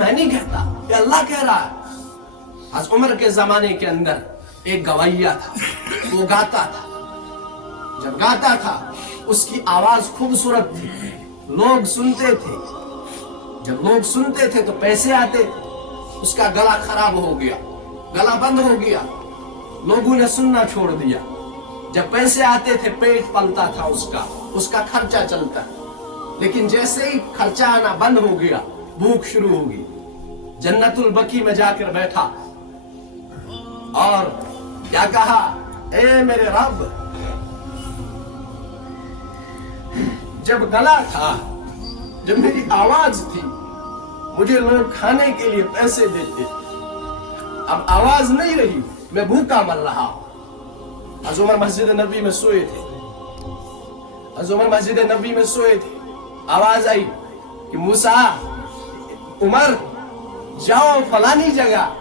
मैं नहीं कहता, ये अल्लाह कह रहा है। हज़रत उमर के जमाने के अंदर एक गवैया था, वो गाता था। जब गाता था उसकी आवाज खूबसूरत थी, लोग सुनते थे। जब लोग सुनते थे तो पैसे आते। उसका गला खराब हो गया, गला बंद हो गया, लोगों ने सुनना छोड़ दिया। जब पैसे आते थे पेट पलता था उसका खर्चा चलता। लेकिन जैसे ही खर्चा आना बंद हो गया, भूख शुरू होगी। जन्नतुल बकी में जाकर बैठा और क्या कहा, ए मेरे रब, जब गला था, जब मेरी आवाज थी, मुझे लोग खाने के लिए पैसे देते, अब आवाज नहीं रही, मैं भूखा मर रहा हूं। हज़रत उमर मस्जिद नबी में सोए थे। हज़रत उमर मस्जिद नबी में सोए थे। आवाज आई कि मूसा, उमर जाओ फलानी जगह,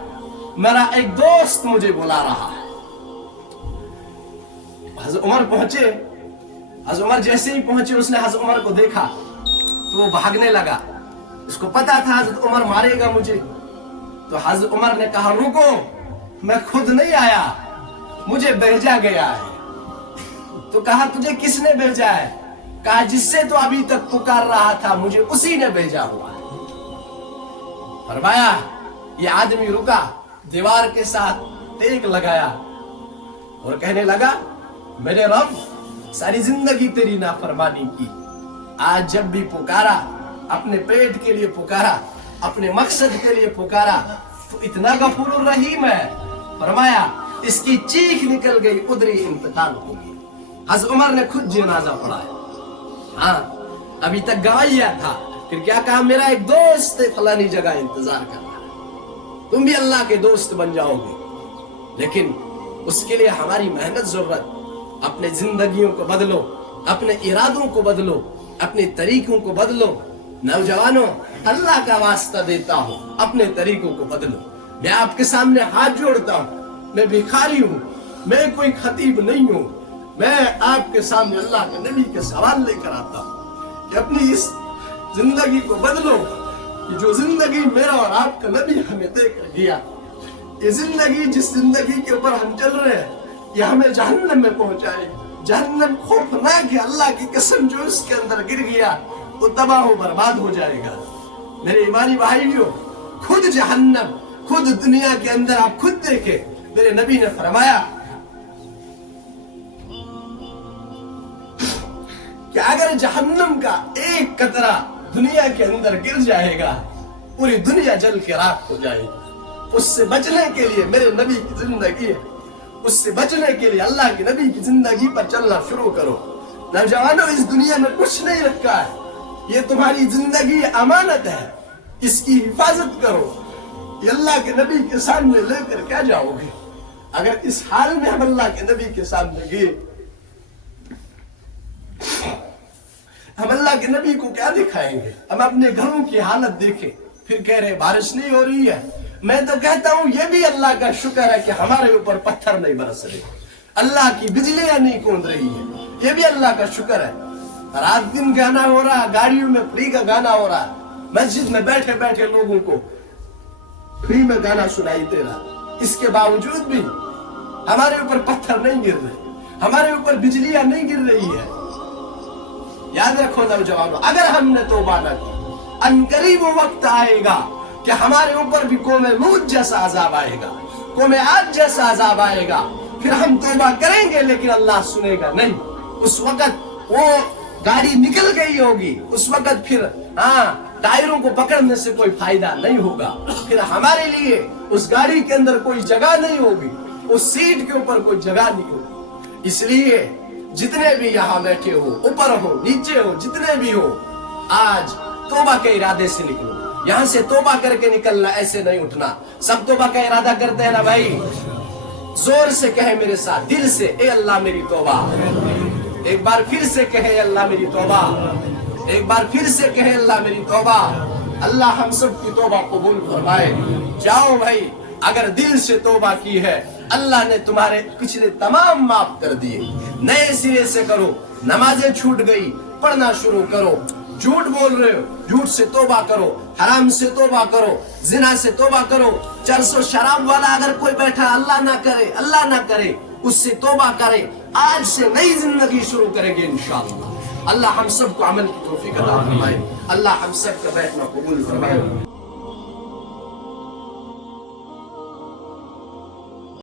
मेरा एक दोस्त मुझे बुला रहा है। हज़रत उमर पहुंचे। हज़रत उमर जैसे ही पहुंचे, उसने हज़रत उमर को देखा तो वो भागने लगा। उसको पता था हज़रत उमर मारेगा मुझे। तो हज़रत उमर ने कहा, रुको, मैं खुद नहीं आया, मुझे भेजा गया है। तो कहा, तुझे किसने भेजा है? कहा, जिससे तो अभी तक पुकार रहा था, मुझे उसी ने भेजा हुआ है। फरमाया, ये आदमी रुका, दीवार के साथ टेक लगाया और कहने लगा, मेरे रब, सारी जिंदगी तेरी नाफरमानी की, आज जब भी पुकारा, अपने पेट के लिए पुकारा, अपने मकसद के लिए पुकारा, तो इतना गफूर रहीम है। फरमाया, इसकी चीख निकल गई, उधर ही इंतकाल हो गई। हज़रत उमर ने खुद जनाजा पढ़ा है। हाँ, अभी तक गवाया था, फिर क्या कहा, मेरा एक दोस्त फलानी जगह इंतजार कर रहा है, तुम भी अल्लाह के दोस्त बन जाओगे। लेकिन उसके लिए हमारी मेहनत जरूरत। अपने जिंदगियों को बदलो, अपने इरादों को बदलो, अपने तरीकों को बदलो। नौजवानों, अल्लाह का वास्ता देता हूं, अपने तरीकों को बदलो। मैं आपके सामने हाथ जोड़ता हूं, मैं भिखारी हूं, मैं कोई खतीब नहीं हूं। मैं आपके सामने अल्लाह के नबी के सवाल लेकर आता हूं कि अपनी इस जिंदगी को बदलो। कि जो जिंदगी मेरा और आपका नबी हमें देकर गया, ये जिंदगी, जिस जिंदगी के ऊपर हम चल रहे हैं, ये हमें जहन्नम में पहुंचाएगी। जहन्नम खौफनाक है, अल्लाह की कसम, जो इसके अंदर गिर गया वो तबाह हो बर्बाद हो जाएगा। मेरे ईमानी भाइयों, खुद जहन्नम, खुद दुनिया के अंदर आप खुद देखें। मेरे नबी ने फरमाया कि अगर जहन्नम का एक कतरा दुनिया के अंदर गिर जाएगा, पूरी दुनिया जल के राख हो जाएगी। उससे बचने के लिए मेरे नबी की जिंदगी है, उससे बचने के लिए अल्लाह के नबी की जिंदगी पर चलना शुरू करो। नौजवानों, इस दुनिया में कुछ नहीं रखा है, ये तुम्हारी जिंदगी अमानत है, इसकी हिफाजत करो। ये अल्लाह के नबी के सामने लेकर क्या जाओगे? अगर इस हाल में हम अल्लाह के नबी के सामने गए, हम अल्लाह के नबी को क्या दिखाएंगे? हम अपने घरों की हालत देखें, फिर कह रहे बारिश नहीं हो रही है। मैं तो कहता हूं ये भी अल्लाह का शुक्र है कि हमारे ऊपर पत्थर नहीं बरस रहे, अल्लाह की बिजलियां नहीं कूद रही है, ये भी अल्लाह का शुक्र है। रात दिन गाना हो रहा, गाड़ियों में फ्री का गाना हो रहा, मस्जिद में बैठे बैठे लोगों को फ्री में गाना सुनाई दे रहा। इसके बावजूद भी हमारे ऊपर पत्थर नहीं गिर रहे, हमारे ऊपर बिजलियां नहीं गिर रही है। याद रखो नौजवानों, अगर हमने तौबा न की, अनकरीब वो वक्त आएगा कि हमारे ऊपर भी कौमे लूत जैसा अजाब आएगा, कौमे आद जैसा अजाब आएगा। फिर हम तौबा करेंगे लेकिन अल्लाह सुनेगा नहीं। उस वक्त वो गाड़ी निकल गई होगी, उस वक्त फिर टायरों को पकड़ने से कोई फायदा नहीं होगा। फिर हमारे लिए उस गाड़ी के अंदर कोई जगह नहीं होगी, उस सीट के ऊपर कोई जगह नहीं होगी। इसलिए जितने भी यहाँ बैठे हो, ऊपर हो नीचे हो, जितने भी हो, आज तौबा के इरादे से निकलो। यहाँ से तौबा करके निकलना, ऐसे नहीं उठना। सब तौबा का इरादा करते हैं ना भाई? जोर से कहे मेरे साथ, दिल से, ए अल्लाह मेरी तौबा। एक बार फिर से कहे अल्लाह मेरी तौबा, एक बार फिर से कहे अल्लाह मेरी तौबा। अल्लाह हम सब की तौबा कबूल फरमाए। जाओ भाई, अगर दिल से तौबा की है, अल्लाह ने तुम्हारे पिछले तमाम माफ कर दिए। नए सिरे से करो, नमाजें छूट गई, पढ़ना शुरू करो, झूठ बोल रहे हो, झूठ से तौबा करो, हराम से तौबा करो, जिना से तौबा करो। चरसो शराब वाला अगर कोई बैठा अल्लाह ना करे उससे तौबा करे, आज से नई जिंदगी शुरू करेंगे इंशाअल्लाह। अल्लाह हम सबको अमल की तौफीक अता फरमाए, अल्लाह हम सब का बैठना कबूल फरमाए।